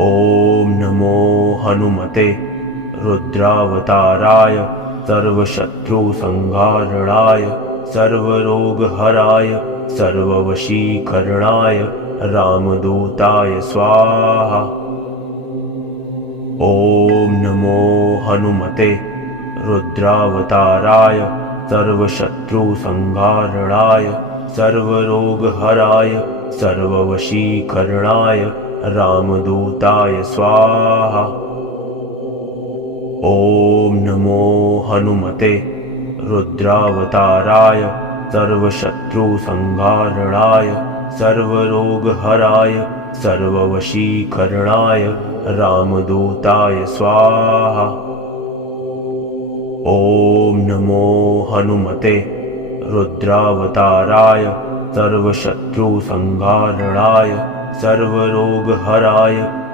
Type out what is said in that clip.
ॐ नमो हनुमते रुद्रावताराय सर्वशत्रुसंहारणाय सर्वरोगहराय सर्ववशीकरणाय रामदूताय स्वाहा। ॐ नमो हनुमते रुद्रावताराय सर्वशत्रुसंहारणाय सर्वरोगहराय सर्ववशीकरणाय रामदूताय स्वाहा। ॐ नमो हनुमते रुद्रावताराय सर्वशत्रुसंहारणाय सर्वरोगहराय सर्ववशीकरणाय रामदूताय स्वाहा। ॐ नमो हनुमते रुद्रावताराय सर्वशत्रुसंहारणाय सर्वरोगहराय